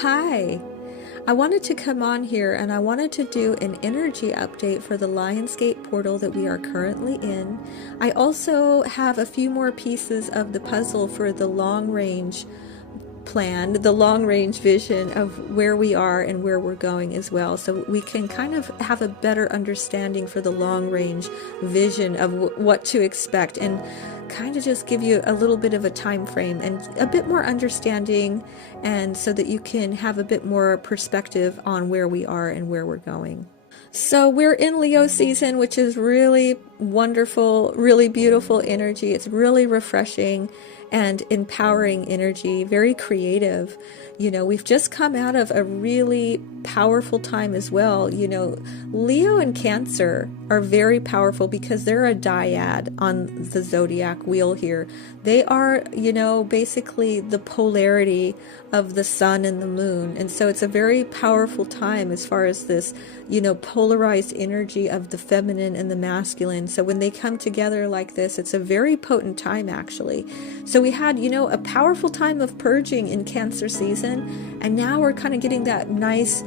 Hi, I wanted to come on here and I wanted to do an energy update for the Lionsgate portal that we are currently in. I also have a few more pieces of the puzzle for the long range plan, the long range vision of where we are and where we're going as well. So we can kind of have a better understanding for the long range vision of what to expect and kind of just give you a little bit of a time frame and a bit more understanding, and so that you can have a bit more perspective on where we are and where we're going. So we're in Leo season, which is really wonderful, really beautiful energy. It's really refreshing and empowering energy, very creative. We've just come out of a really powerful time as well. Leo and Cancer are very powerful because they're a dyad on the zodiac wheel here. They are, basically the polarity of the sun and the moon. And so it's a very powerful time as far as this, polarized energy of the feminine and the masculine. So when they come together like this, it's a very potent time, actually. So we had, a powerful time of purging in Cancer season, and now we're kind of getting that nice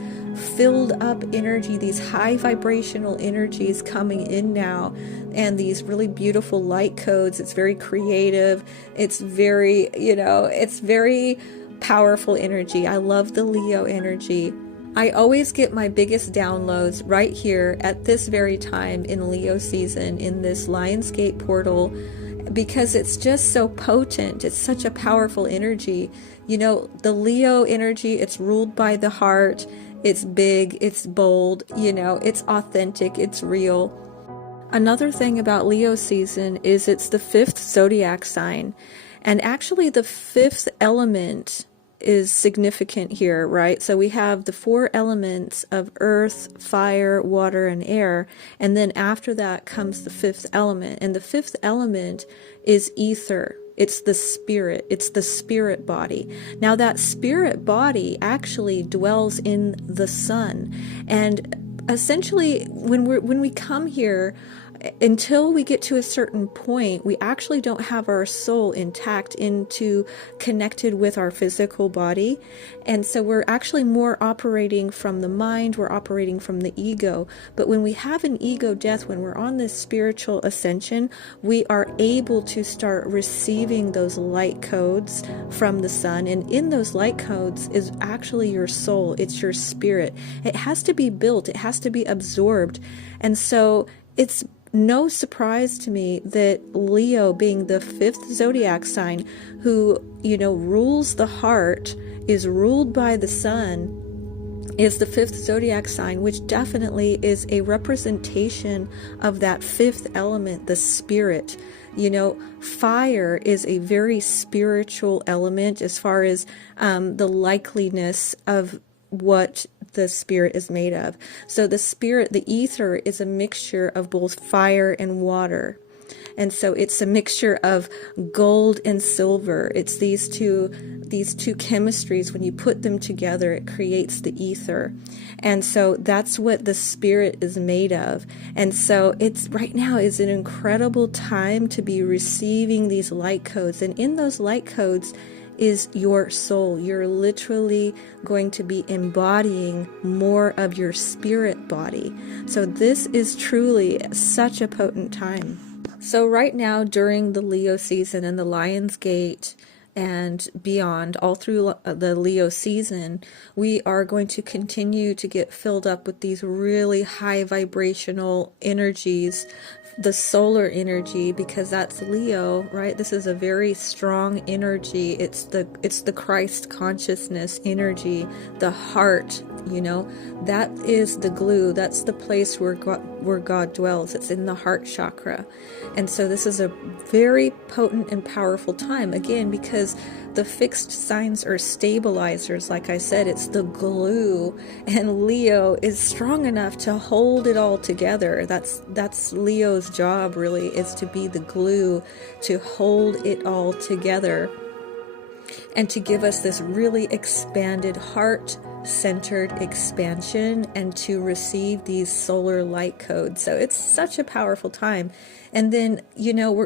filled up energy, these high vibrational energies coming in now, and these really beautiful light codes. It's very creative. It's very, it's very powerful energy. I love the Leo energy. I always get my biggest downloads right here at this very time in Leo season, in this Lionsgate portal, because it's just so potent. It's such a powerful energy. The Leo energy, it's ruled by the heart. It's big, it's bold, it's authentic, it's real. Another thing about Leo season is it's the fifth zodiac sign. And actually the fifth element is significant here, right? So we have the four elements of earth, fire, water, and air. And then after that comes the fifth element. And the fifth element is ether. It's the spirit body. Now that spirit body actually dwells in the sun. And essentially when we come here, until we get to a certain point, we actually don't have our soul intact connected with our physical body. And so we're actually more operating from the mind, we're operating from the ego. But when we have an ego death, when we're on this spiritual ascension, we are able to start receiving those light codes from the sun. And in those light codes is actually your soul, it's your spirit. It has to be built, it has to be absorbed. And so it's no surprise to me that Leo, being the fifth zodiac sign, who, rules the heart, is ruled by the sun, is the fifth zodiac sign, which definitely is a representation of that fifth element, the spirit. Fire is a very spiritual element as far as the likeliness of what the spirit is made of. So the spirit, the ether, is a mixture of both fire and water. And so it's a mixture of gold and silver. It's these two chemistries. When you put them together, it creates the ether. And so that's what the spirit is made of. And so it's right now is an incredible time to be receiving these light codes. And in those light codes is your soul. You're literally going to be embodying more of your spirit body. So this is truly such a potent time. So right now during the Leo season and the Lion's Gate and beyond, all through the Leo season, we are going to continue to get filled up with these really high vibrational energies, the solar energy, because that's Leo, right? This is a very strong energy. It's the Christ consciousness energy, the heart, that is the glue. That's the place where God dwells. It's in the heart chakra. And so this is a very potent and powerful time, again, because the fixed signs are stabilizers. Like I said, it's the glue, and Leo is strong enough to hold it all together. That's Leo's job, really, is to be the glue, to hold it all together, and to give us this really expanded heart, centered expansion and to receive these solar light codes. So it's such a powerful time. And then,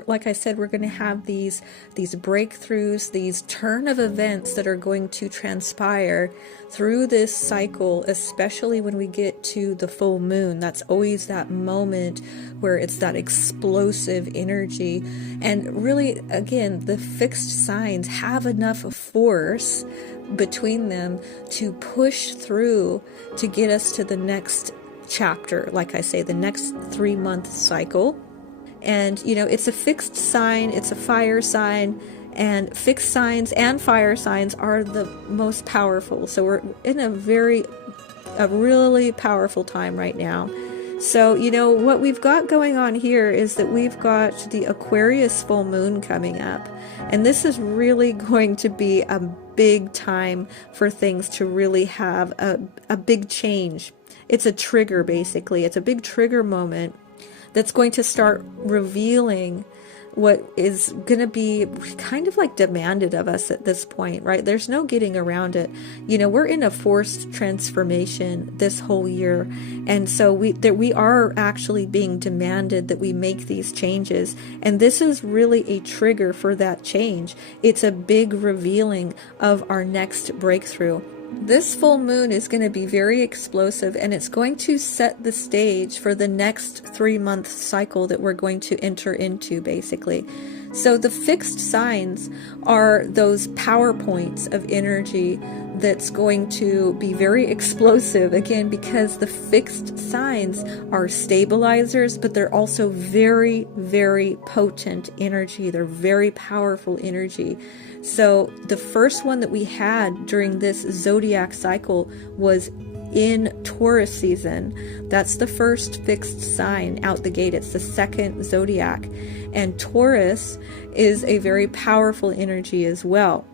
like I said, we're going to have these breakthroughs, these turn of events that are going to transpire through this cycle, especially when we get to the full moon. That's always that moment where it's that explosive energy. And really, again, the fixed signs have enough force between them to push through to get us to the next chapter. Like I say, the next 3-month cycle. And, it's a fixed sign, it's a fire sign, and fixed signs and fire signs are the most powerful. So we're in a really powerful time right now. So, what we've got going on here is that we've got the Aquarius full moon coming up. And this is really going to be a big time for things to really have a big change. It's a trigger, basically. It's a big trigger moment that's going to start revealing what is going to be kind of like demanded of us at this point, right? There's no getting around it. We're in a forced transformation this whole year. And so we are actually being demanded that we make these changes. And this is really a trigger for that change. It's a big revealing of our next breakthrough. This full moon is going to be very explosive, and it's going to set the stage for the next 3-month cycle that we're going to enter into, basically. So the fixed signs are those power points of energy that's going to be very explosive, again, because the fixed signs are stabilizers, but they're also very, very potent energy. They're very powerful energy. So the first one that we had during this zodiac cycle was in Taurus season. That's the first fixed sign out the gate. It's the second zodiac. And Taurus is a very powerful energy as well.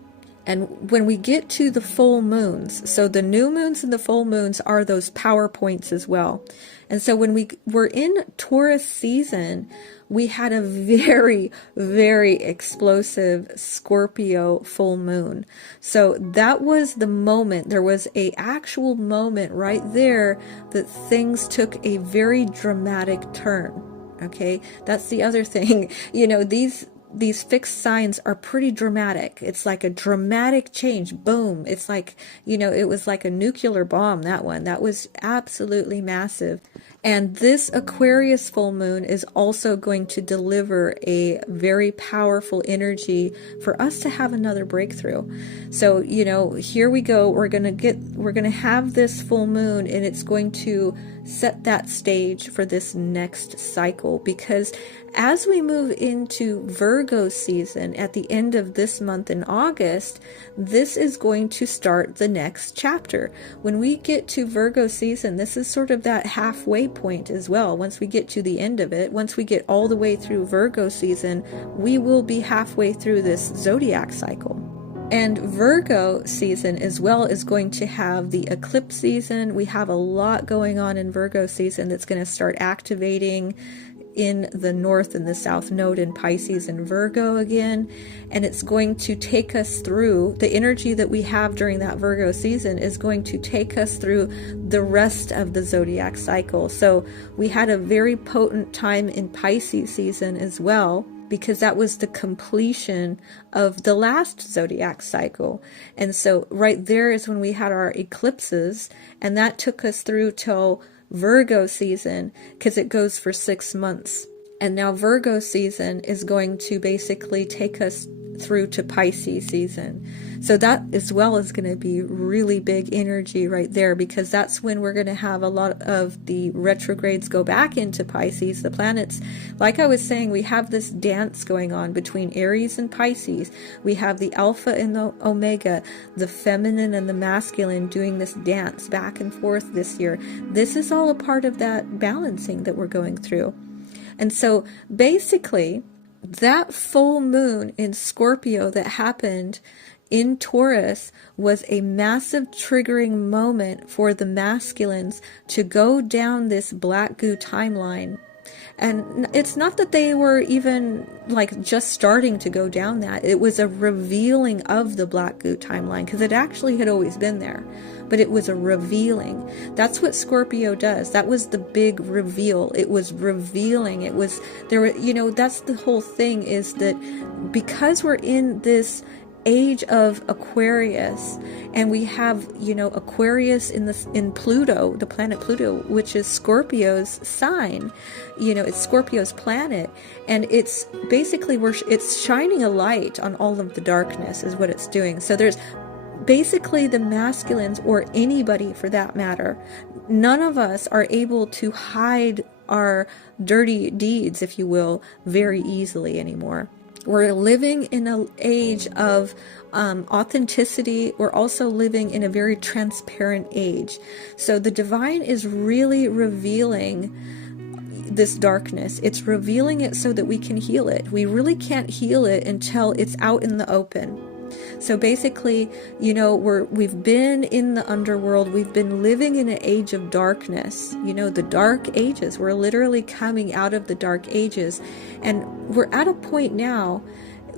And when we get to the full moons, so the new moons and the full moons are those power points as well. And so when we were in Taurus season, we had a very, very explosive Scorpio full moon. So that was the moment. There was a actual moment right there that things took a very dramatic turn. Okay, that's the other thing. These fixed signs are pretty dramatic. It's like a dramatic change. Boom. It's like, it was like a nuclear bomb, that one. That was absolutely massive. And this Aquarius full moon is also going to deliver a very powerful energy for us to have another breakthrough. So, here we go. We're going to have this full moon, and it's going to set that stage for this next cycle, because as we move into Virgo season at the end of this month in August, this is going to start the next chapter. When we get to Virgo season, this is sort of that halfway point as well. Once we get to the end of it, once we get all the way through Virgo season, we will be halfway through this zodiac cycle. And Virgo season as well is going to have the eclipse season. We have a lot going on in Virgo season that's going to start activating in the North and the South Node in Pisces and Virgo again. And it's going to take us through, the energy that we have during that Virgo season is going to take us through the rest of the zodiac cycle. So we had a very potent time in Pisces season as well, because that was the completion of the last zodiac cycle. And so right there is when we had our eclipses, and that took us through till Virgo season, because it goes for 6 months. And now Virgo season is going to basically take us through to Pisces season. So that as well is going to be really big energy right there, because that's when we're going to have a lot of the retrogrades go back into Pisces. The planets, like I was saying, we have this dance going on between Aries and Pisces. We have the Alpha and the Omega, the feminine and the masculine doing this dance back and forth this year. This is all a part of that balancing that we're going through. And so basically, that full moon in Scorpio that happened in Taurus was a massive triggering moment for the masculines to go down this black goo timeline And it's not that they were even like just starting to go down that. It was a revealing of the Black Goo timeline, because it actually had always been there, but it was a revealing. That's what Scorpio does. That was the big reveal. It was revealing. It was there were, that's the whole thing, is that because we're in this age of Aquarius, and we have Aquarius in Pluto, the planet Pluto, which is Scorpio's sign. It's Scorpio's planet, and it's basically it's shining a light on all of the darkness is what it's doing. So there's basically the masculines, or anybody for that matter, none of us are able to hide our dirty deeds, if you will, very easily anymore. We're living in an age of authenticity. We're also living in a very transparent age. So the divine is really revealing this darkness. It's revealing it so that we can heal it. We really can't heal it until it's out in the open. So basically, we've been in the underworld. We've been living in an age of darkness, the dark ages. We're literally coming out of the dark ages. And we're at a point now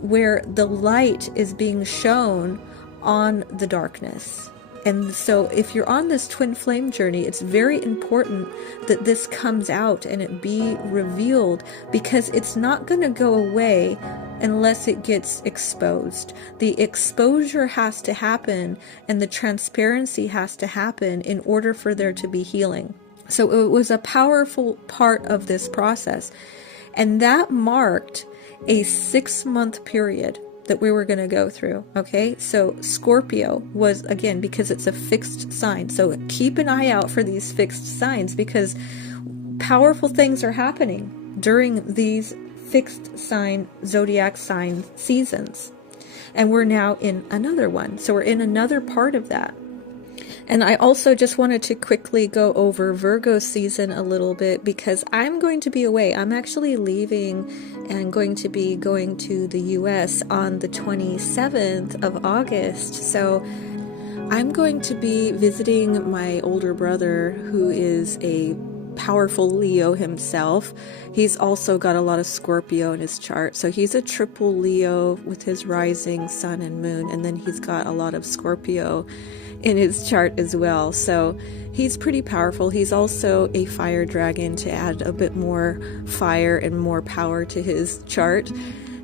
where the light is being shown on the darkness. And so if you're on this twin flame journey, it's very important that this comes out and it be revealed, because it's not going to go away unless it gets exposed. The exposure has to happen, and the transparency has to happen in order for there to be healing. So it was a powerful part of this process. And that marked a 6-month period that we were going to go through. Okay, so Scorpio was, again, because it's a fixed sign. So keep an eye out for these fixed signs, because powerful things are happening during these fixed sign, zodiac sign seasons. And we're now in another one. So we're in another part of that. And I also just wanted to quickly go over Virgo season a little bit, because I'm going to be away. I'm actually leaving and going to be going to the US on the 27th of August. So I'm going to be visiting my older brother, who is a powerful Leo himself. He's also got a lot of Scorpio in his chart. So he's a triple Leo with his rising sun and moon, and then he's got a lot of Scorpio in his chart as well. So he's pretty powerful. He's also a fire dragon to add a bit more fire and more power to his chart.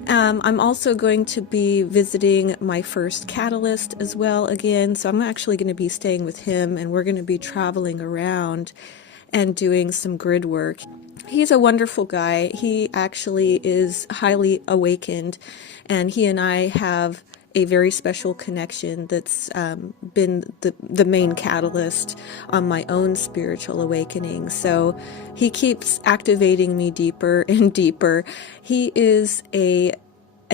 I'm also going to be visiting my first catalyst as well again. So I'm actually going to be staying with him, and we're going to be traveling around and doing some grid work. He's a wonderful guy. He actually is highly awakened, and he and I have a very special connection that's been the main catalyst on my own spiritual awakening. So he keeps activating me deeper and deeper. He is a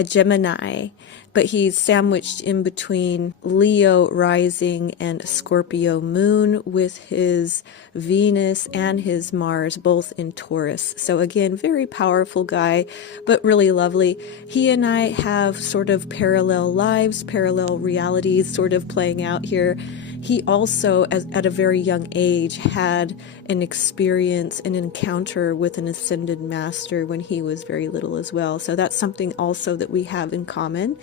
Gemini, but he's sandwiched in between Leo rising and Scorpio moon, with his Venus and his Mars both in Taurus. So again, very powerful guy, but really lovely. He and I have sort of parallel lives, parallel realities sort of playing out here. He also, at a very young age, had an experience, an encounter with an ascended master when he was very little as well. So that's something also that we have in common.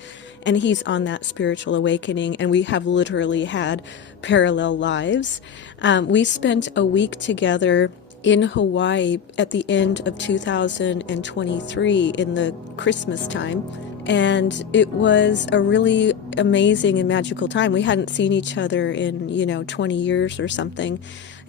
And he's on that spiritual awakening, and we have literally had parallel lives. We spent a week together in Hawaii at the end of 2023 in the Christmas time. And it was a really amazing and magical time. We hadn't seen each other in, 20 years or something.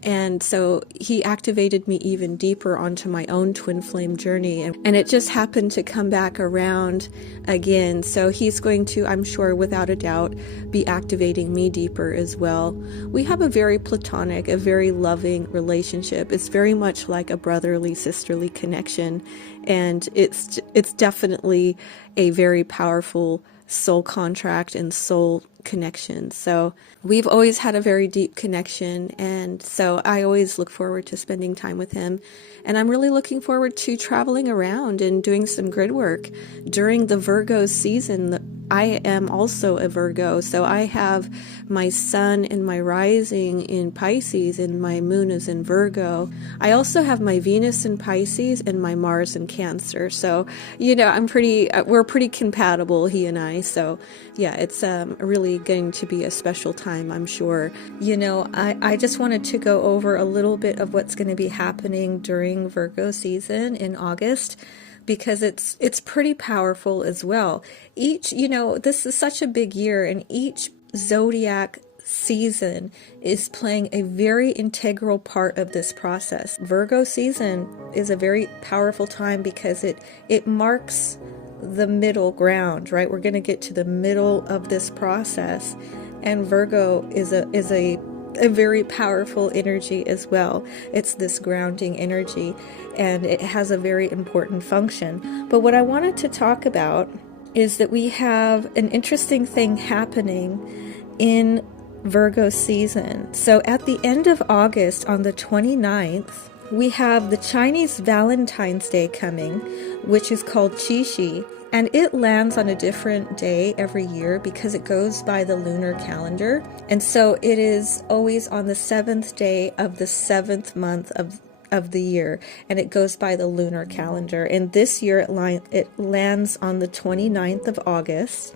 And so he activated me even deeper onto my own twin flame journey. And it just happened to come back around again. So he's going to, I'm sure, without a doubt, be activating me deeper as well. We have a very platonic, a very loving relationship. It's very much like a brotherly, sisterly connection. And it's definitely a very powerful soul contract and soul connection. So we've always had a very deep connection, and so I always look forward to spending time with him. And I'm really looking forward to traveling around and doing some grid work during the Virgo season. I am also a Virgo, so I have my sun and my rising in Pisces, and my moon is in Virgo. I also have my Venus in Pisces and my Mars in Cancer. So, we're pretty compatible, he and I. So, yeah, it's really going to be a special time, I'm sure. I just wanted to go over a little bit of what's going to be happening during Virgo season in August, because it's pretty powerful as well. This is such a big year, and each zodiac season is playing a very integral part of this process. Virgo season is a very powerful time because it marks the middle ground, right? We're going to get to the middle of this process, and Virgo is a very powerful energy as well. It's this grounding energy, and it has a very important function. But what I wanted to talk about is that we have an interesting thing happening in Virgo season. So at the end of August, on the 29th, we have the Chinese Valentine's Day coming, which is called Qixi. And it lands on a different day every year because it goes by the lunar calendar. And so it is always on the 7th day of the 7th month of the year. And it goes by the lunar calendar. And this year it lands on the 29th of August.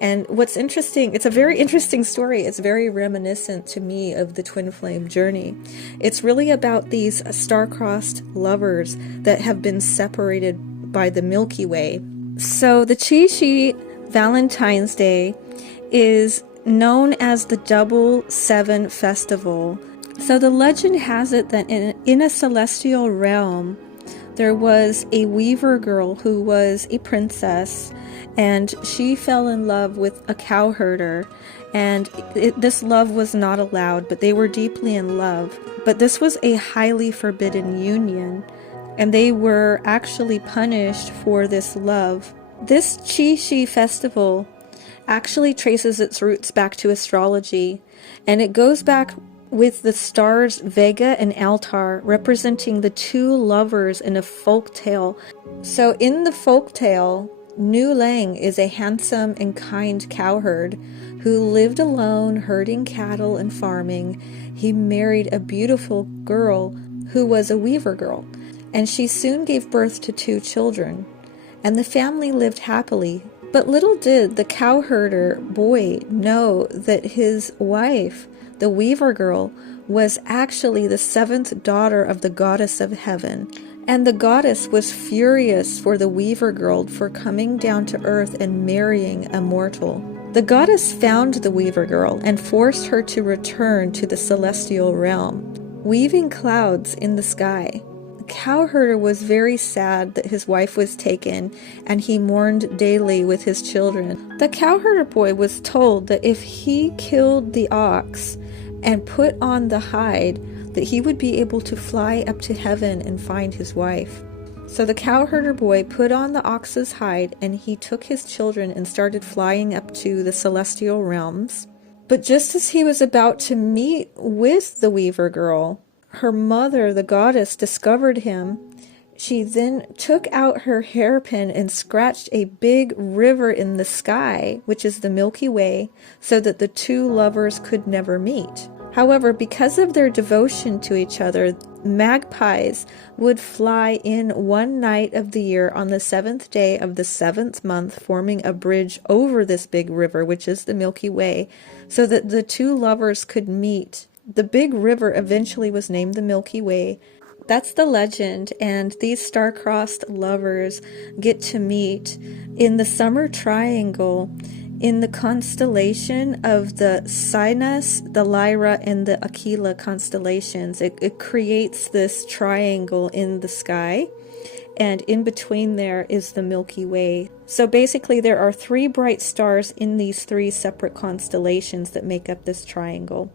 And what's interesting, it's a very interesting story. It's very reminiscent to me of the twin flame journey. It's really about these star-crossed lovers that have been separated by the Milky Way. So the Qixi Valentine's Day is known as the Double Seven Festival. So the legend has it that in a celestial realm, there was a weaver girl who was a princess, and she fell in love with a cowherder, and this love was not allowed, but they were deeply in love. But this was a highly forbidden union, and they were actually punished for this love. This Qixi festival actually traces its roots back to astrology, and it goes back with the stars Vega and Altar representing the two lovers in a folk tale. So in the folk tale, Nu Lang is a handsome and kind cowherd who lived alone herding cattle and farming. He married a beautiful girl who was a weaver girl, and she soon gave birth to 2 children, and the family lived happily. But little did the cowherder boy know that his wife, the weaver girl, was actually the 7th daughter of the goddess of heaven. And the goddess was furious for the weaver girl for coming down to earth and marrying a mortal. The goddess found the weaver girl and forced her to return to the celestial realm, weaving clouds in the sky. The cowherder was very sad that his wife was taken, and he mourned daily with his children. The cowherder boy was told that if he killed the ox and put on the hide, that he would be able to fly up to heaven and find his wife. So the cowherder boy put on the ox's hide, and he took his children and started flying up to the celestial realms. But just as he was about to meet with the weaver girl, her mother, the goddess, discovered him. She then took out her hairpin and scratched a big river in the sky, which is the Milky Way, so that the 2 lovers could never meet. However, because of their devotion to each other, magpies would fly in one night of the year on the 7th day of the 7th month, forming a bridge over this big river, which is the Milky Way, so that the 2 lovers could meet. The big river eventually was named the Milky Way. That's the legend, and these star-crossed lovers get to meet in the summer triangle in the constellation of the Cygnus, the Lyra, and the Aquila constellations. It creates this triangle in the sky, and in between there is the Milky Way. So basically there are 3 bright stars in these 3 separate constellations that make up this triangle.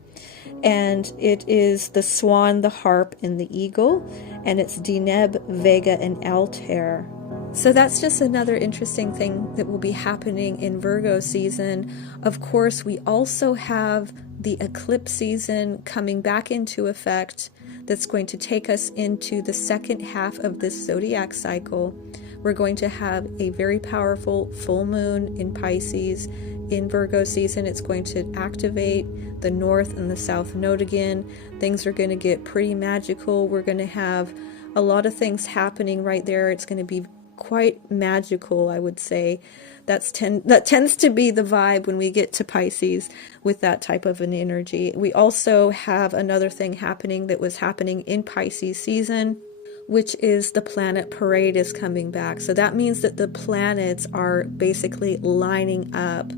And it is the Swan, the Harp, and the Eagle, and it's Deneb, Vega, and Altair. So that's just another interesting thing that will be happening in Virgo season. Of course, we also have the eclipse season coming back into effect. that's going to take us into the second half of this zodiac cycle. We're going to have a very powerful full moon in Pisces in Virgo season. It's going to activate the north and the south node again. Things are going to get pretty magical. We're going to have a lot of things happening right there. It's going to be quite magical, I would say. That tends to be the vibe when we get to Pisces with that type of an energy. We also have another thing happening that was happening in Pisces season, which is the planet parade is coming back. So that means that the planets are basically lining up,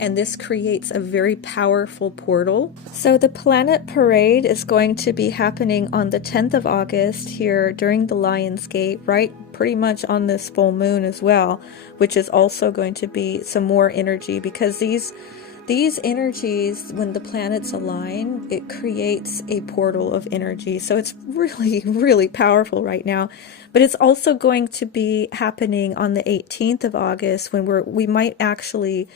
and this creates a very powerful portal. So the planet parade is going to be happening on the 10th of August here during the Lionsgate, right pretty much on this full moon as well, which is also going to be some more energy, because these energies, when the planets align, it creates a portal of energy. So it's really, really powerful right now. But it's also going to be happening on the 18th of August, when we might actually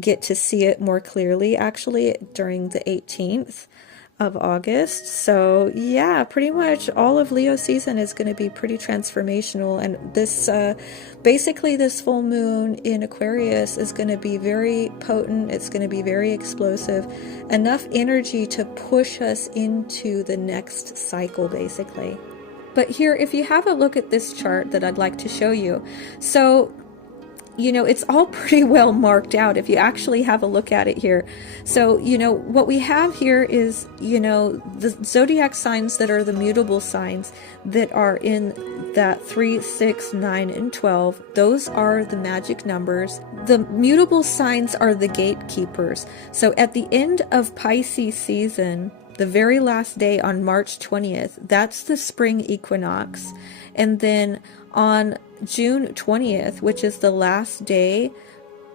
get to see it more clearly, actually, during the 18th of August. So yeah, pretty much all of Leo season is going to be pretty transformational, and this basically this full moon in Aquarius is going to be very potent. It's going to be very explosive, enough energy to push us into the next cycle basically. But here, if you have a look at this chart that I'd like to show you, so it's all pretty well marked out if you actually have a look at it here. So, what we have here is, the zodiac signs that are the mutable signs that are in that 3, 6, 9, and 12. Those are the magic numbers. The mutable signs are the gatekeepers. So at the end of Pisces season, the very last day on March 20th, that's the spring equinox. And then on June 20th, which is the last day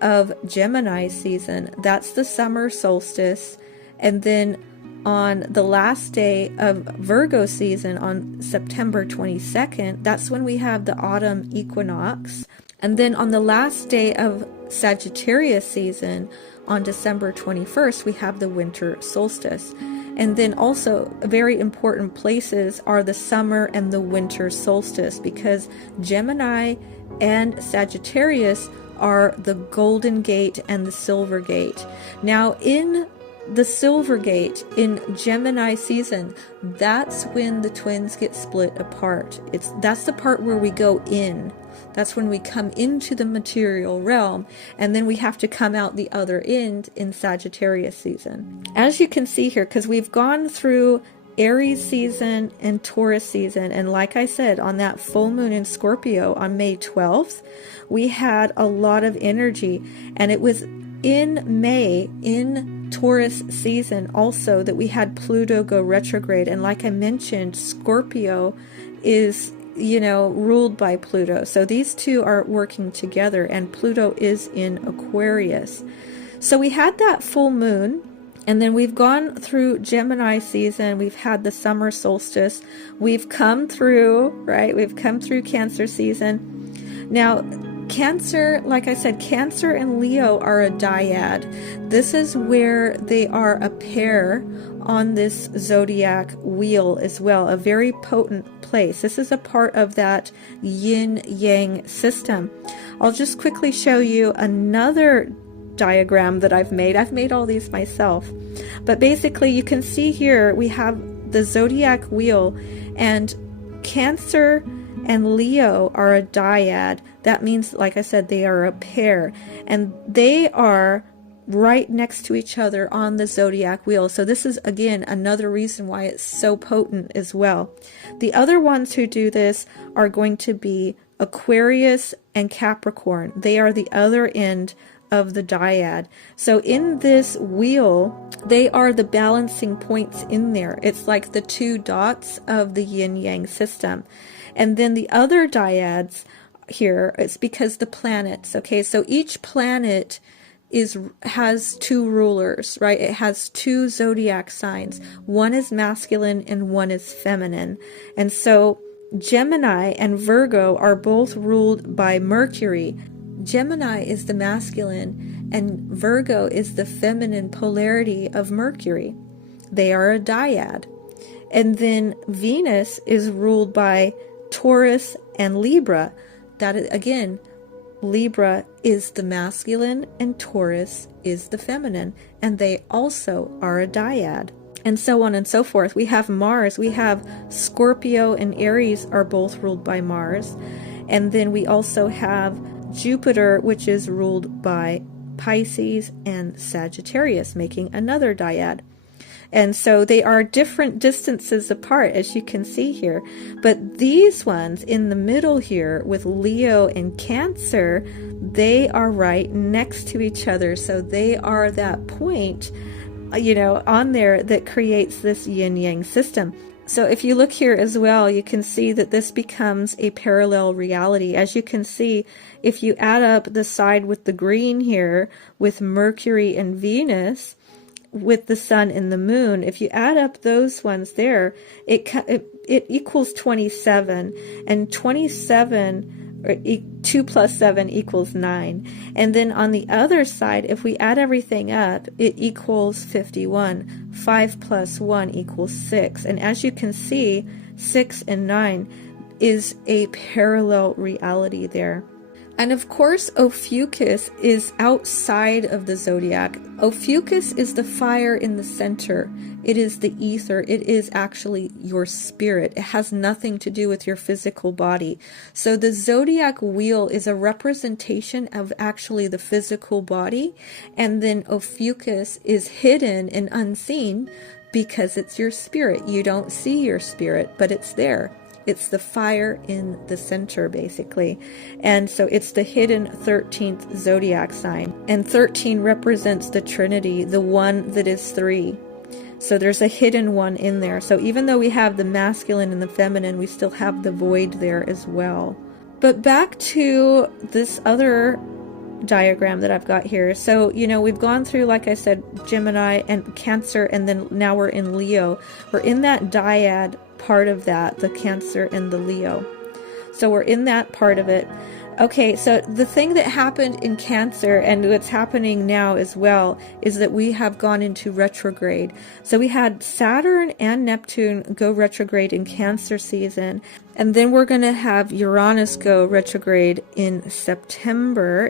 of Gemini season, that's the summer solstice. And then on the last day of Virgo season, on September 22nd, that's when we have the autumn equinox. And then on the last day of Sagittarius season, on December 21st, we have the winter solstice. And then also very important places are the summer and the winter solstice, because Gemini and Sagittarius are the golden gate and the silver gate. Now in the silver gate in Gemini season, that's when the twins get split apart. That's the part where we go in. That's when we come into the material realm, and then we have to come out the other end in Sagittarius season. As you can see here, because we've gone through Aries season and Taurus season, and like I said, on that full moon in Scorpio on May 12th, we had a lot of energy, and it was in May in Taurus season also that we had Pluto go retrograde. And like I mentioned, Scorpio is ruled by Pluto. So these two are working together, and Pluto is in Aquarius. So we had that full moon, and then we've gone through Gemini season. We've had the summer solstice. We've come through, right? We've come through Cancer season. Now, Cancer, like I said, Cancer and Leo are a dyad. This is where they are a pair on this zodiac wheel as well, a very potent place. This is a part of that yin-yang system. I'll just quickly show you another diagram that I've made. I've made all these myself. But basically you can see here we have the zodiac wheel, and Cancer and Leo are a dyad. That means, like I said, they are a pair, and they are right next to each other on the zodiac wheel. So this is, again, another reason why it's so potent as well. The other ones who do this are going to be Aquarius and Capricorn. They are the other end of the dyad. So in this wheel, they are the balancing points in there. It's like the two dots of the yin-yang system. And then the other dyads here, it's because the planets, okay, so each planet has two rulers, right? It has two zodiac signs. One is masculine and one is feminine. And so Gemini and Virgo are both ruled by Mercury. Gemini is the masculine and Virgo is the feminine polarity of Mercury. They are a dyad. And then Venus is ruled by Taurus and Libra. That is, again, Libra is the masculine and Taurus is the feminine, and they also are a dyad. And so on and so forth. We have Mars, we have Scorpio and Aries are both ruled by Mars. And then we also have Jupiter, which is ruled by Pisces and Sagittarius, making another dyad. And so they are different distances apart, as you can see here. But these ones in the middle here with Leo and Cancer, they are right next to each other. So they are that point, on there that creates this yin-yang system. So if you look here as well, you can see that this becomes a parallel reality. As you can see, if you add up the side with the green here, with Mercury and Venus, with the sun and the moon, if you add up those ones there, it equals 27, and 27 or 2 plus 7 equals 9. And then on the other side, if we add everything up, it equals 51. 5 plus 1 equals 6. And as you can see, 6 and 9 is a parallel reality there. And of course, Ophiuchus is outside of the zodiac. Ophiuchus is the fire in the center. It is the ether. It is actually your spirit. It has nothing to do with your physical body. So the zodiac wheel is a representation of actually the physical body. And then Ophiuchus is hidden and unseen because it's your spirit. You don't see your spirit, but it's there. It's the fire in the center, basically. And so it's the hidden 13th zodiac sign. And 13 represents the Trinity, the one that is 3. So there's a hidden one in there. So even though we have the masculine and the feminine, we still have the void there as well. But back to this other diagram that I've got here. So, we've gone through, like I said, Gemini and Cancer, and then now we're in Leo. We're in that dyad part of that, the Cancer and the Leo. So we're in that part of it. Okay, so the thing that happened in Cancer and what's happening now as well is that we have gone into retrograde. So we had Saturn and Neptune go retrograde in Cancer season, and then we're going to have Uranus go retrograde in September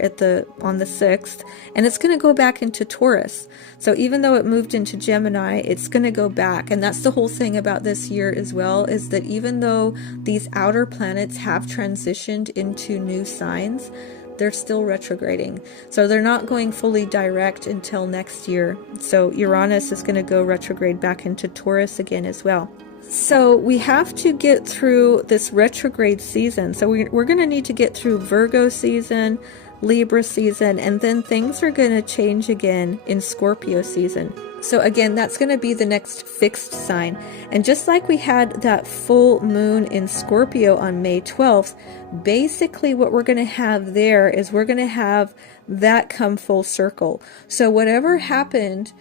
on the 6th, and it's going to go back into Taurus. So even though it moved into Gemini, it's going to go back. And that's the whole thing about this year as well, is that even though these outer planets have transitioned into new signs, they're still retrograding. So they're not going fully direct until next year. So Uranus is going to go retrograde back into Taurus again as well. So we have to get through this retrograde season. So we're going to need to get through Virgo season, Libra season, and then things are going to change again in Scorpio season. So again, that's going to be the next fixed sign. And just like we had that full moon in Scorpio on May 12th, basically what we're going to have there is we're going to have that come full circle. So whatever happened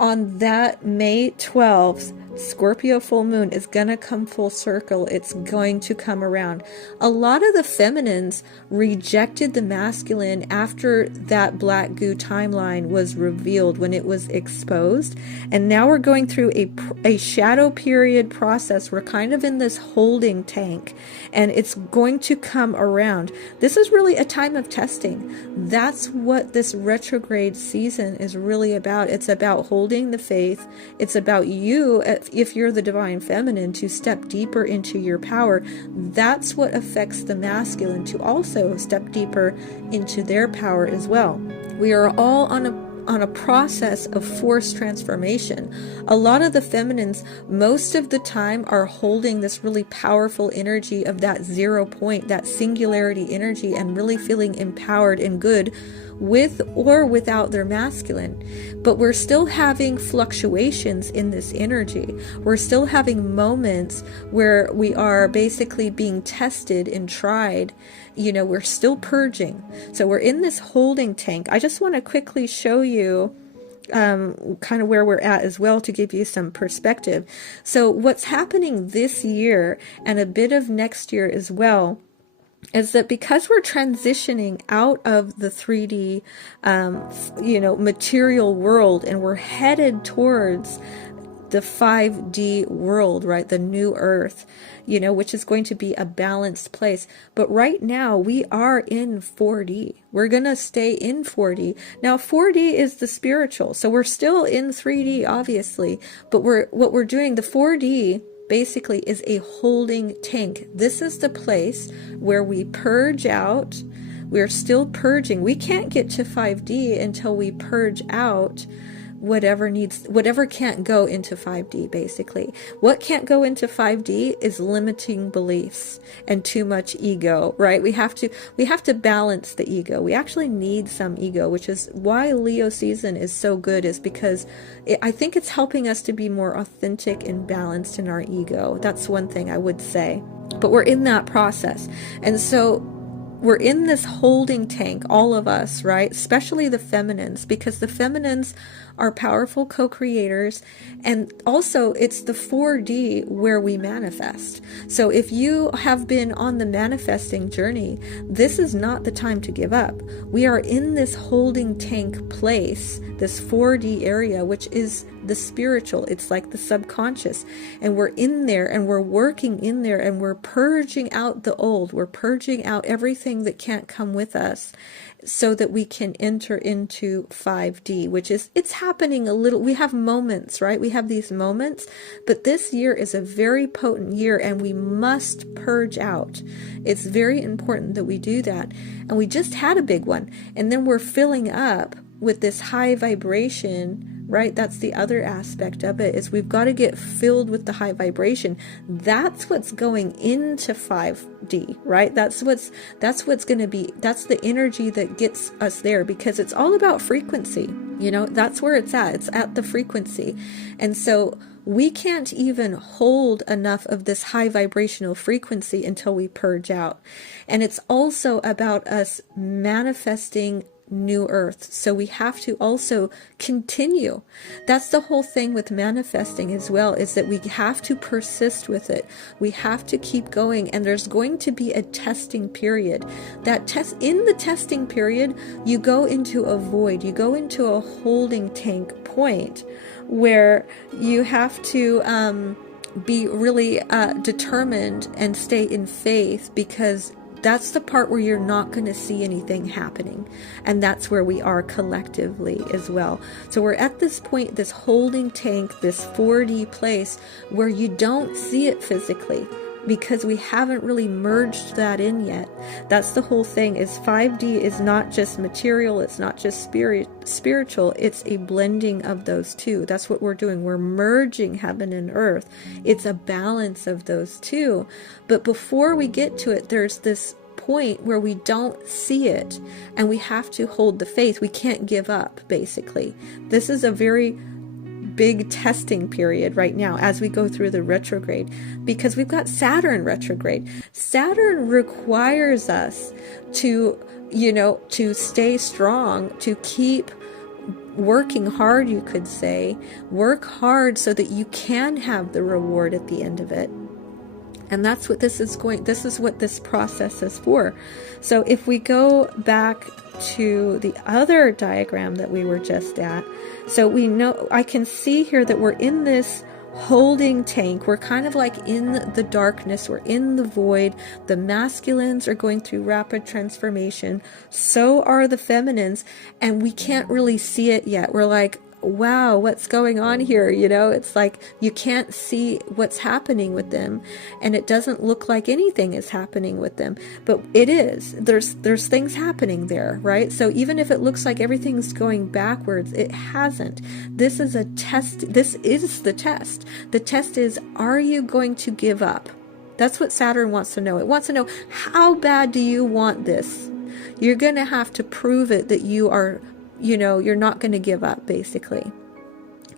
on that May 12th Scorpio full moon is going to come full circle. It's going to come around. A lot of the feminines rejected the masculine after that black goo timeline was revealed, when it was exposed. And now we're going through a shadow period process. We're kind of in this holding tank, and it's going to come around. This is really a time of testing. That's what this retrograde season is really about. It's about holding the faith. It's about you, if you're the divine feminine, to step deeper into your power. That's what affects the masculine to also step deeper into their power as well. We are all on a process of forced transformation. A lot of the feminines most of the time are holding this really powerful energy of that 0 point, that singularity energy, and really feeling empowered and good with or without their masculine. But we're still having fluctuations in this energy. We're still having moments where we are basically being tested and tried. We're still purging. So we're in this holding tank. I just want to quickly show you kind of where we're at as well, to give you some perspective. So what's happening this year and a bit of next year as well is that because we're transitioning out of the 3D, material world, and we're headed towards the 5D world, right? The new earth, you know, which is going to be a balanced place. But right now we are in 4D. We're going to stay in 4D. Now 4D is the spiritual. So we're still in 3D, obviously, but what we're doing, the 4D basically is a holding tank. This is the place where we purge out. We're still purging. We can't get to 5D until we purge out whatever can't go into 5D, basically. What can't go into 5D is limiting beliefs and too much ego, right? We have to balance the ego. We actually need some ego, which is why Leo season is so good, is because I think it's helping us to be more authentic and balanced in our ego. That's one thing I would say. But we're in that process. And so we're in this holding tank, all of us, right? Especially the feminines, because the feminines are powerful co-creators. And also it's the 4D where we manifest. So if you have been on the manifesting journey, this is not the time to give up. We are in this holding tank place, this 4D area, which is the spiritual. It's like the subconscious. And we're in there and we're working in there and we're purging out the old. We're purging out everything that can't come with us so that we can enter into 5D, which is, it's happening a little. We have moments, right? We have these moments, but this year is a very potent year and we must purge out. It's very important that we do that. And we just had a big one. And then we're filling up with this high vibration, right? That's the other aspect of it, is we've got to get filled with the high vibration. That's what's going into 5D, right? That's what's going to be, that's the energy that gets us there, because it's all about frequency. You know, that's where it's at. It's at the frequency. And so we can't even hold enough of this high vibrational frequency until we purge out. And it's also about us manifesting new earth. So we have to also continue. That's the whole thing with manifesting as well, is that we have to persist with it. We have to keep going, and there's going to be a testing period. In the testing period, you go into a void, you go into a holding tank point where you have to be really determined and stay in faith, because that's the part where you're not going to see anything happening. And that's where we are collectively as well. So we're at this point, this holding tank, this 4D place where you don't see it physically, because we haven't really merged that in yet. That's the whole thing, is 5D is not just material, it's not just spiritual, it's a blending of those two. That's what we're doing. We're merging heaven and earth. It's a balance of those two. But before we get to it, there's this point where we don't see it, and we have to hold the faith. We can't give up, basically. This is a very big testing period right now as we go through the retrograde, because we've got Saturn retrograde. Saturn requires us to, to stay strong, to keep working hard, you could say. Work hard so that you can have the reward at the end of it. And that's what this is what this process is for. So if we go back to the other diagram that we were just at, so we know, I can see here that we're in this holding tank. We're kind of like in the darkness. We're in the void. The masculines are going through rapid transformation. So are the feminines. And we can't really see it yet. We're like, wow, what's going on here? It's like you can't see what's happening with them, and it doesn't look like anything is happening with them, but it is. There's things happening there, right? So even if it looks like everything's going backwards, it hasn't. This is a test. This is the test. The test is, are you going to give up? That's what Saturn wants to know. It wants to know, how bad do you want this? You're going to have to prove it that you are, you're not going to give up, basically.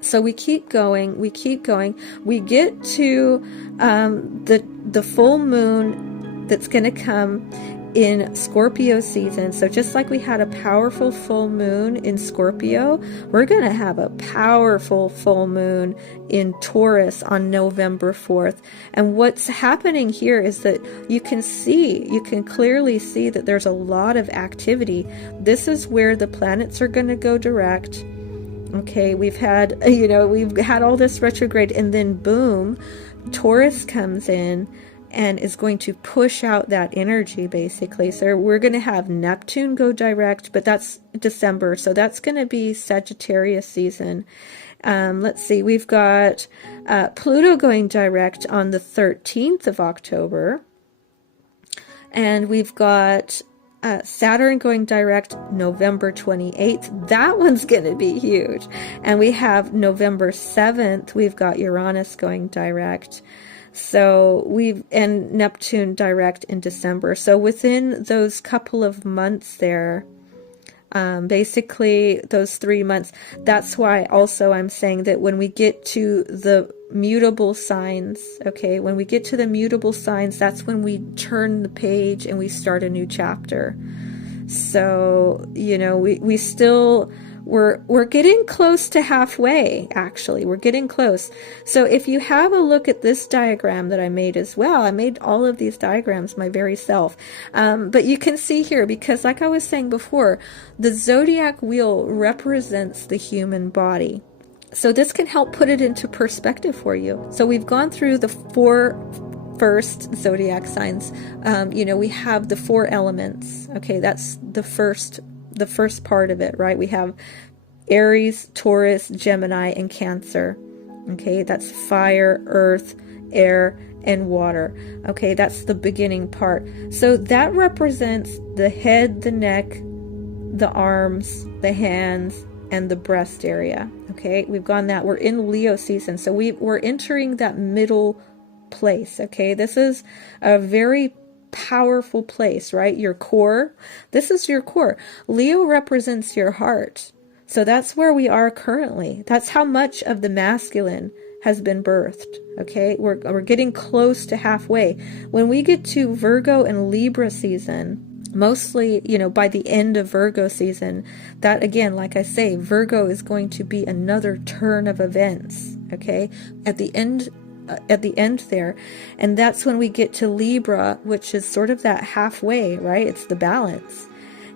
So we keep going. We get to the full moon that's going to come in Scorpio season. So just like we had a powerful full moon in Scorpio, we're going to have a powerful full moon in Taurus on November 4th. And what's happening here is that you can clearly see that there's a lot of activity. This is where the planets are going to go direct. Okay, we've had, we've had all this retrograde, and then boom, Taurus comes in and is going to push out that energy, basically. So we're going to have Neptune go direct, but that's December. So that's going to be Sagittarius season. Let's see, we've got Pluto going direct on the 13th of October. And we've got Saturn going direct November 28th. That one's going to be huge. And we have November 7th, we've got Uranus going direct. So and Neptune direct in December. So within those couple of months there, basically those 3 months, that's why also I'm saying that when we get to the mutable signs, okay, when we get to the mutable signs, that's when we turn the page and we start a new chapter. So, we still, we're getting close to halfway, actually. We're getting close. So if you have a look at this diagram that I made as well, I made all of these diagrams my very self. But you can see here, because like I was saying before, the zodiac wheel represents the human body. So this can help put it into perspective for you. So we've gone through the 4 first zodiac signs. We have the 4 elements. Okay, that's the first part of it, right? We have Aries, Taurus, Gemini, and Cancer. Okay, that's fire, earth, air, and water. Okay, that's the beginning part. So that represents the head, the neck, the arms, the hands, and the breast area. Okay, we've gone that. We're in Leo season, so we're entering that middle place. Okay, this is a very powerful place, right? Your core. This is your core. Leo represents your heart. So that's where we are currently. That's how much of the masculine has been birthed. Okay, we're getting close to halfway. When we get to Virgo and Libra season, mostly, by the end of Virgo season, that again, like I say, Virgo is going to be another turn of events. Okay, at the end there, and that's when we get to Libra, which is sort of that halfway, right? It's the balance.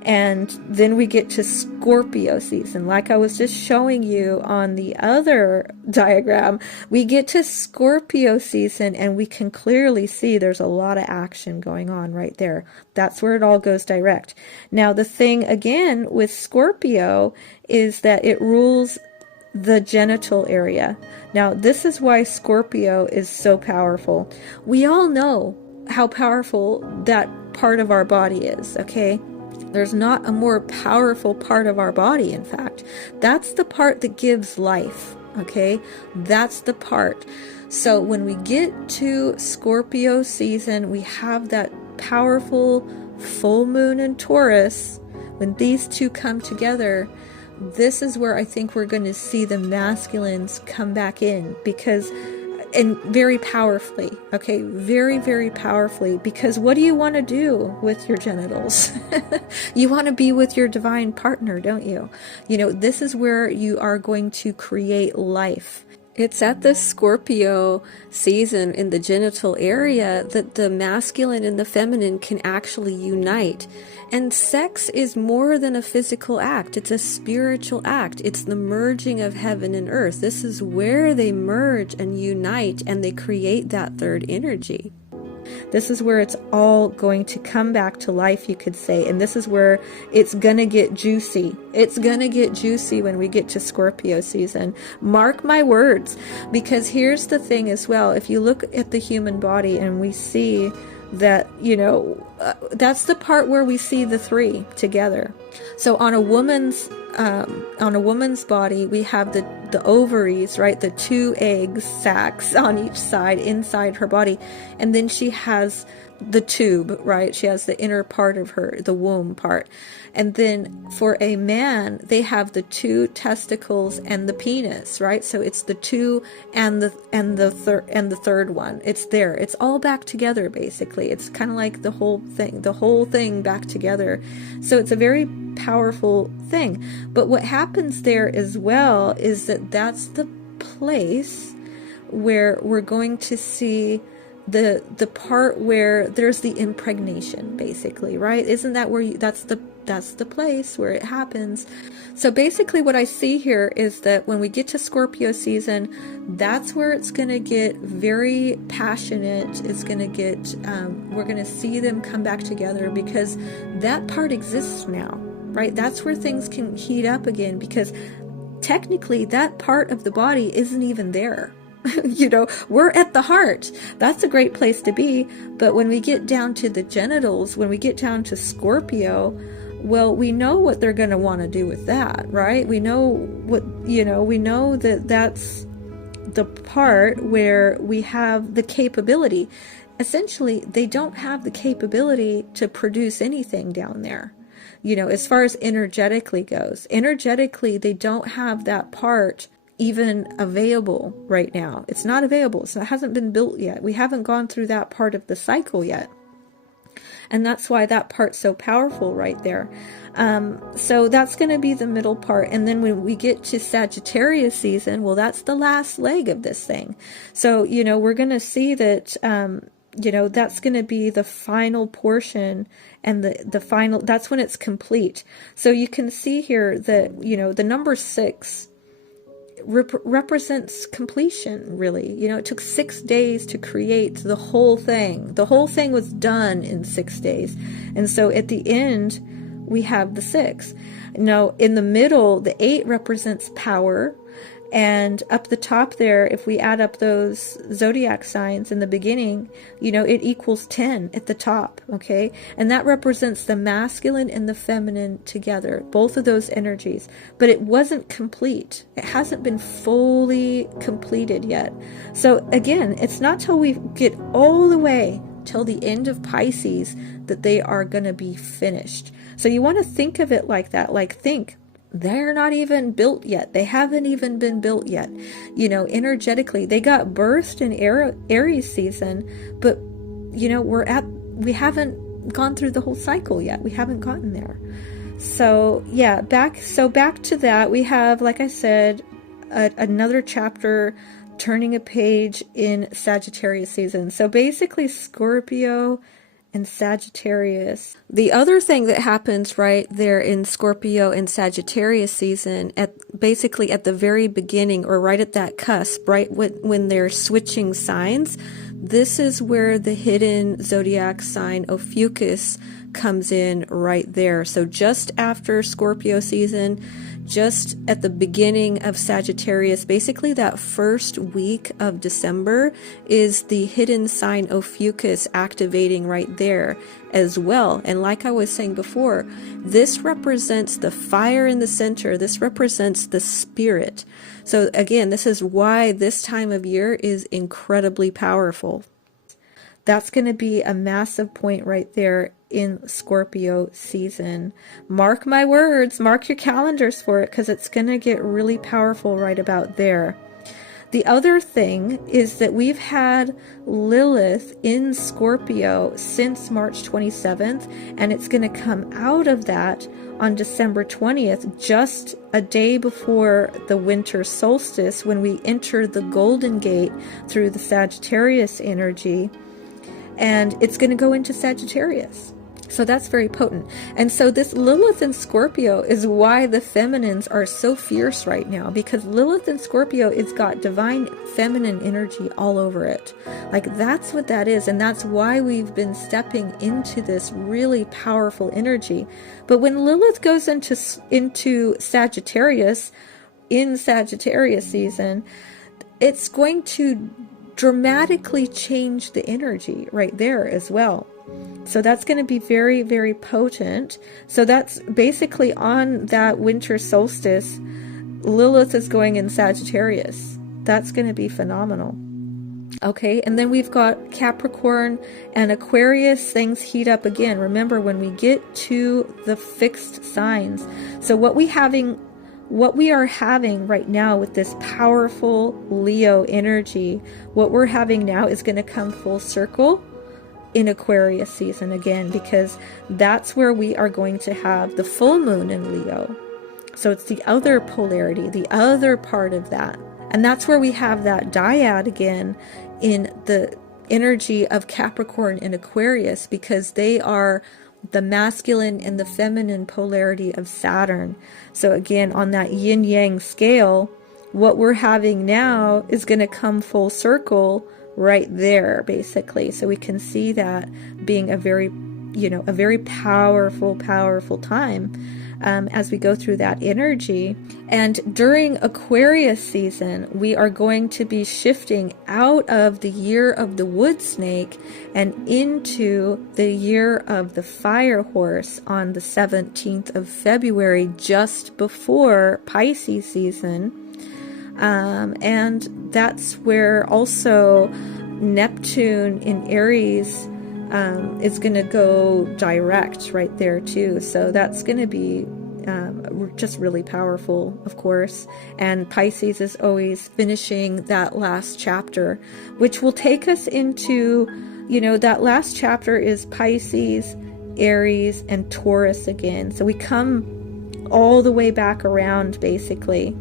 And then we get to Scorpio season. Like I was just showing you on the other diagram, we get to Scorpio season and we can clearly see there's a lot of action going on right there. That's where it all goes direct. Now, the thing again with Scorpio is that it rules the genital area. Now, this is why Scorpio is so powerful. We all know how powerful that part of our body is, okay? There's not a more powerful part of our body, in fact. That's the part that gives life, okay? That's the part. So when we get to Scorpio season, we have that powerful full moon in Taurus. When these two come together, this is where I think we're going to see the masculines come back in, and very powerfully, okay, very, very powerfully, because what do you want to do with your genitals? You want to be with your divine partner, don't you? This is where you are going to create life. It's at the Scorpio season in the genital area that the masculine and the feminine can actually unite. And sex is more than a physical act. It's a spiritual act. It's the merging of heaven and earth. This is where they merge and unite and they create that third energy. This is where it's all going to come back to life, you could say. And this is where it's going to get juicy. It's going to get juicy when we get to Scorpio season. Mark my words. Because here's the thing as well. If you look at the human body and we see that, that's the part where we see the 3 together. So on a woman's body, we have the ovaries, right? The 2 egg sacs on each side inside her body. And then she has the tube, right? She has the inner part of the womb part. And then for a man, they have the 2 testicles and the penis, right? So it's the 2 and the third one. It's there. It's all back together, basically. It's kind of like the whole thing back together. So it's a very powerful thing. But what happens there as well is that that's the place where we're going to see the part where there's the impregnation, basically, right? Isn't that where that's the place where it happens? So basically what I see here is that when we get to Scorpio season, that's where it's going to get very passionate. It's going to get, we're going to see them come back together, because that part exists now, right? That's where things can heat up again, because technically that part of the body isn't even there. You know, we're at the heart. That's a great place to be. But when we get down to the genitals, when we get down to Scorpio, well, we know what they're going to want to do with that, right? We know what, you know, we know that that's the part where we have the capability. Essentially, they don't have the capability to produce anything down there. You know, as far as energetically goes, energetically, they don't have that part even available right now. It's not available. So it hasn't been built yet. We haven't gone through that part of the cycle yet. And that's why that part's so powerful right there. So that's going to be the middle part. And then when we get to Sagittarius season, well, that's the last leg of this thing. So, you know, we're going to see that, you know, that's going to be the final portion, and the final, that's when it's complete. So you can see here that, you know, the number 6 represents completion, really. You know, it took 6 days to create the whole thing. The whole thing was done in 6 days. And so at the end, we have the 6. Now, in the middle, the 8 represents power. And up the top there, if we add up those zodiac signs in the beginning, you know, it equals 10 at the top, okay? And that represents the masculine and the feminine together, both of those energies. But it wasn't complete. It hasn't been fully completed yet. So again, it's not till we get all the way till the end of Pisces that they are going to be finished. So you want to think of it like that, like think, they're not even built yet. They haven't even been built yet. You know, energetically, they got birthed in Aries season, but, you know, we haven't gone through the whole cycle yet. We haven't gotten there. So yeah, back to that, we have, like I said, another chapter, turning a page in Sagittarius season. So basically Scorpio and Sagittarius. The other thing that happens right there in Scorpio and Sagittarius season, basically at the very beginning, or right at that cusp, right when they're switching signs, this is where the hidden zodiac sign Ophiuchus comes in right there. So just after Scorpio season, just at the beginning of Sagittarius, basically that first week of December, is the hidden sign Ophiuchus activating right there as well. And like I was saying before, this represents the fire in the center. This represents the spirit. So again, this is why this time of year is incredibly powerful. That's going to be a massive point right there in Scorpio season. Mark my words, mark your calendars for it, because it's going to get really powerful right about there. The other thing is that we've had Lilith in Scorpio since March 27th, and it's going to come out of that on December 20th, just a day before the winter solstice, when we enter the Golden Gate through the Sagittarius energy. And it's going to go into Sagittarius. So that's very potent. And so this Lilith in Scorpio is why the feminines are so fierce right now, because Lilith in Scorpio has got divine feminine energy all over it. Like, that's what that is. And that's why we've been stepping into this really powerful energy. But when Lilith goes into Sagittarius, in Sagittarius season, it's going to dramatically change the energy right there as well. So that's going to be very, very potent. So that's basically on that winter solstice, Lilith is going in Sagittarius. That's going to be phenomenal. Okay, and then we've got Capricorn and Aquarius. Things heat up again. Remember, when we get to the fixed signs. So what we are having right now with this powerful Leo energy, what we're having now is going to come full circle in Aquarius season again, because that's where we are going to have the full moon in Leo. So it's the other polarity, the other part of that. And that's where we have that dyad again in the energy of Capricorn and Aquarius, because they are the masculine and the feminine polarity of Saturn. So again, on that yin yang scale, what we're having now is going to come full circle right there, basically. So we can see that being a very powerful time as we go through that energy. And during Aquarius season, we are going to be shifting out of the year of the wood snake and into the year of the fire horse on the 17th of February, just before Pisces season. And that's where also Neptune in Aries is going to go direct right there too. So that's going to be just really powerful, of course. And Pisces is always finishing that last chapter, which will take us into, that last chapter is Pisces, Aries, and Taurus again. So we come all the way back around, basically,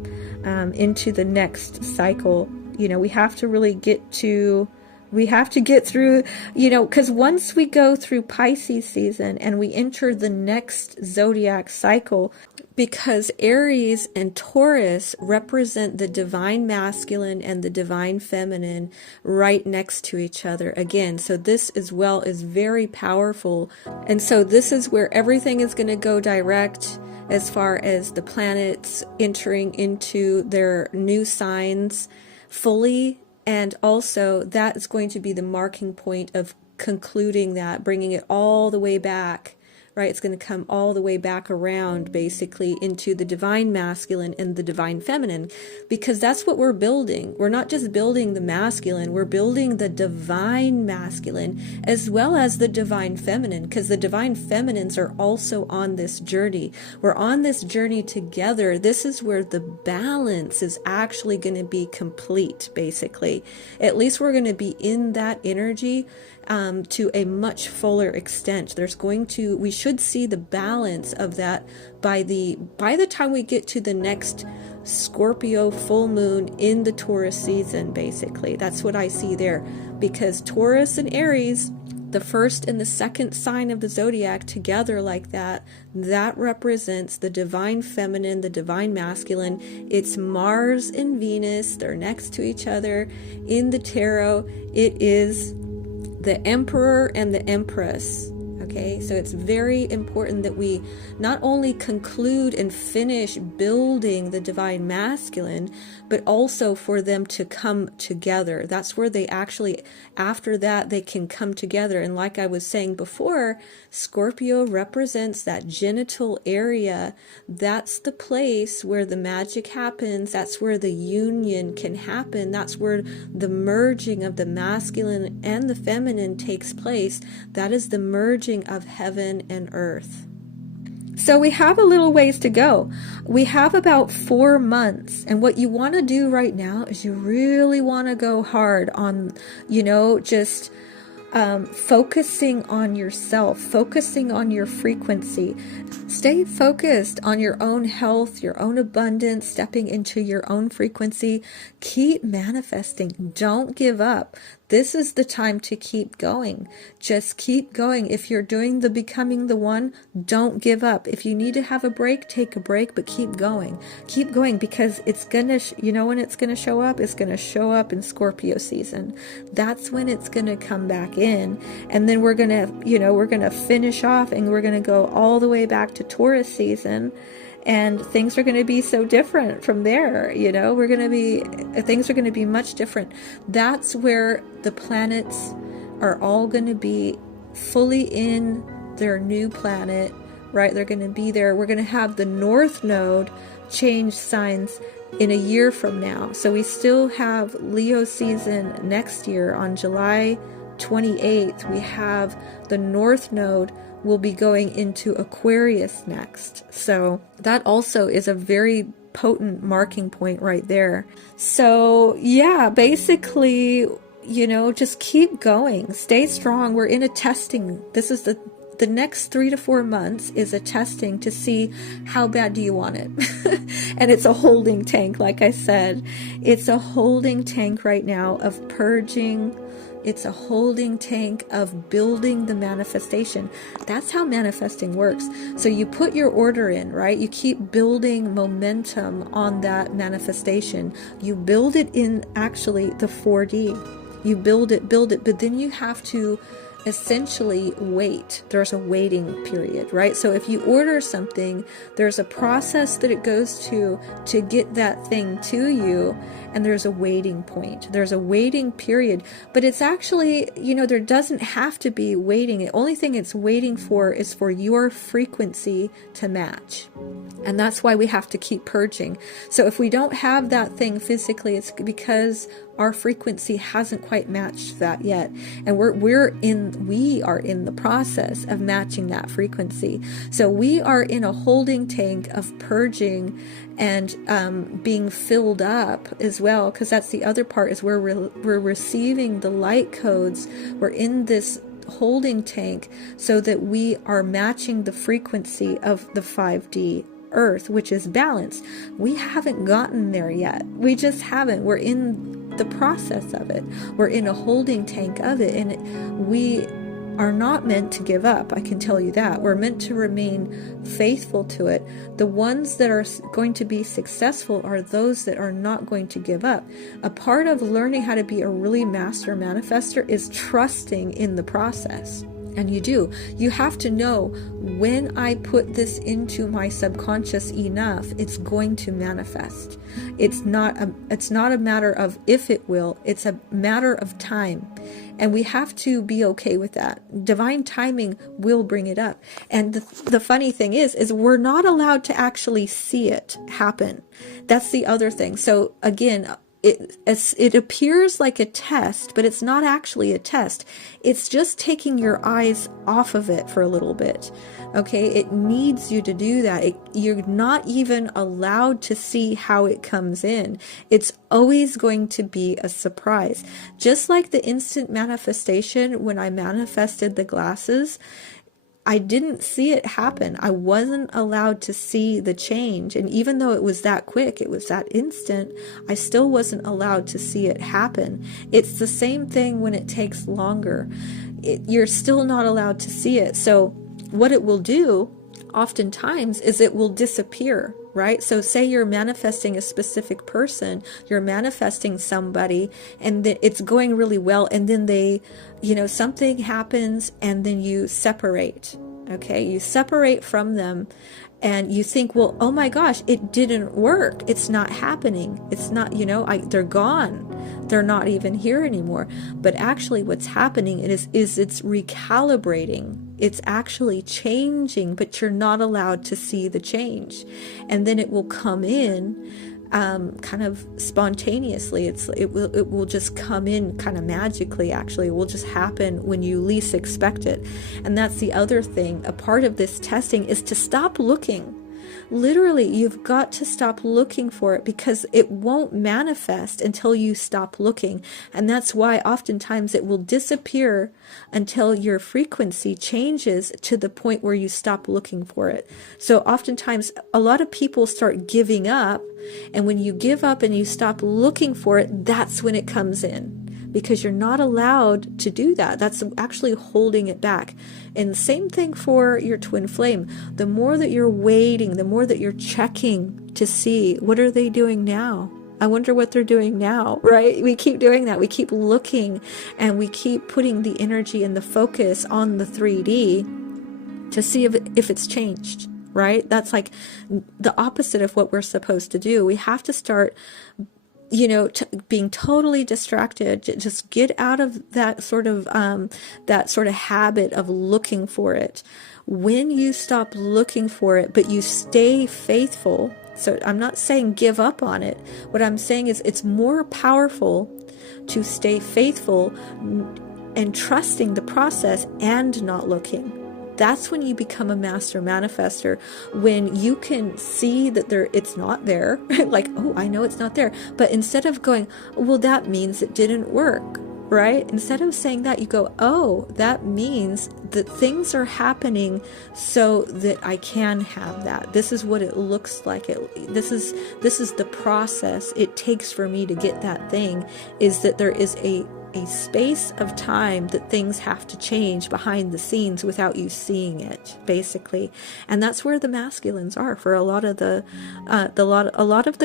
into the next cycle. We have to really get through, because once we go through Pisces season and we enter the next zodiac cycle, because Aries and Taurus represent the divine masculine and the divine feminine right next to each other again. So this as well is very powerful. And so this is where everything is going to go direct, as far as the planets entering into their new signs fully. And also that is going to be the marking point of concluding that, bringing it all the way back, right? It's going to come all the way back around, basically, into the divine masculine and the divine feminine, because that's what we're building. We're not just building the masculine, we're building the divine masculine as well as the divine feminine, because the divine feminines are also on this journey. We're on this journey together. This is where the balance is actually going to be complete, basically. At least we're going to be in that energy to a much fuller extent. We should see the balance of that by the time we get to the next Scorpio full moon in the Taurus season, basically. That's what I see there, because Taurus and Aries, the first and the second sign of the zodiac together like that represents the divine feminine, the divine masculine. It's Mars and Venus. They're next to each other in the tarot. It is the Emperor and the Empress. Okay, so it's very important that we not only conclude and finish building the divine masculine, but also for them to come together. That's where they actually, after that, they can come together. And like I was saying before, Scorpio represents that genital area. That's the place where the magic happens. That's where the union can happen. That's where the merging of the masculine and the feminine takes place. That is the merging of heaven and earth. So we have a little ways to go. We have about 4 months. And what you want to do right now is you really want to go hard on, just focusing on yourself, focusing on your frequency. Stay focused on your own health, your own abundance, stepping into your own frequency. Keep manifesting. Don't give up. This is the time to keep going. Just keep going. If you're doing the becoming the one, don't give up. If you need to have a break, take a break, but keep going. Keep going, because it's going to, when it's going to show up? It's going to show up in Scorpio season. That's when it's going to come back in. And then we're going to finish off, and we're going to go all the way back to Taurus season. And things are going to be so different from there. Things are going to be much different. That's where the planets are all going to be fully in their new planet, right? They're going to be there. We're going to have the North Node change signs in a year from now. So we still have Leo season next year on July 28th. We have the North Node will be going into Aquarius next. So that also is a very potent marking point right there. So yeah, basically, just keep going. Stay strong. We're in a testing. This is the the next 3 to 4 months is a testing to see how bad do you want it. And it's a holding tank, like I said. It's a holding tank right now of purging. It's a holding tank of building the manifestation. That's how manifesting works. So you put your order in, right? You keep building momentum on that manifestation. You build it in actually the 4D. You build it, but then you have to essentially wait. There's a waiting period, right? So if you order something, there's a process that it goes to get that thing to you, and there's a waiting point. There's a waiting period, but it's actually, there doesn't have to be waiting. The only thing it's waiting for is for your frequency to match. And that's why we have to keep purging. So if we don't have that thing physically, it's because our frequency hasn't quite matched that yet. And we are in the process of matching that frequency. So we are in a holding tank of purging and being filled up as well, because that's the other part, is where we're receiving the light codes. We're in this holding tank so that we are matching the frequency of the 5D Earth, which is balance. We haven't gotten there yet. We just haven't. We're in the process of it. We're in a holding tank of it, and we are not meant to give up. I can tell you that. We're meant to remain faithful to it. The ones that are going to be successful are those that are not going to give up. A part of learning how to be a really master manifester is trusting in the process. And you do. You have to know, when I put this into my subconscious enough, it's going to manifest. It's not a matter of if it will, it's a matter of time. And we have to be okay with that. Divine timing will bring it up. And the funny thing is we're not allowed to actually see it happen. That's the other thing. So again, it appears like a test, but it's not actually a test. It's just taking your eyes off of it for a little bit. Okay, it needs you to do that. You're not even allowed to see how it comes in. It's always going to be a surprise. Just like the instant manifestation when I manifested the glasses, I didn't see it happen. I wasn't allowed to see the change. And even though it was that quick, it was that instant, I still wasn't allowed to see it happen. It's the same thing when it takes longer. You're still not allowed to see it. So what it will do oftentimes is it will disappear, right? So say you're manifesting a specific person, you're manifesting somebody, and it's going really well, and then something happens, and then you separate. Okay, you separate from them, and you think, well, oh my gosh, it didn't work. It's not happening. It's not, they're gone. They're not even here anymore. But actually what's happening is it's recalibrating. It's actually changing, but you're not allowed to see the change. And then it will come in kind of spontaneously. It will just come in kind of magically. Actually, it will just happen when you least expect it. And that's the other thing. A part of this testing is to stop looking. Literally, you've got to stop looking for it, because it won't manifest until you stop looking. And that's why oftentimes it will disappear until your frequency changes to the point where you stop looking for it. So oftentimes a lot of people start giving up, and when you give up and you stop looking for it, that's when it comes in. Because you're not allowed to do that. That's actually holding it back. And same thing for your twin flame. The more that you're waiting, the more that you're checking to see, what are they doing now? I wonder what they're doing now, right? We keep doing that. We keep looking, and we keep putting the energy and the focus on the 3D to see if it's changed, right? That's like the opposite of what we're supposed to do. We have to start being totally distracted. Just get out of that sort of habit of looking for it. When you stop looking for it, but you stay faithful. So I'm not saying give up on it. What I'm saying is it's more powerful to stay faithful and trusting the process and not looking. That's when you become a master manifester, when you can see that it's not there, like, oh, I know it's not there. But instead of going, well, that means it didn't work. right? Instead of saying that, you go, oh, that means that things are happening so that I can have that. This is what it looks like. This is the process it takes for me to get that thing, is that there is a space of time that things have to change behind the scenes without you seeing it, basically. And that's where the masculines are for a lot of the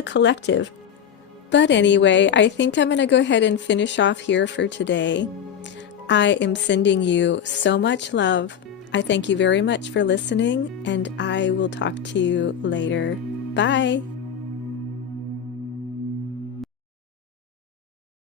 collective. But anyway, I think I'm going to go ahead and finish off here for today. I am sending you so much love. I thank you very much for listening, and I will talk to you later. Bye.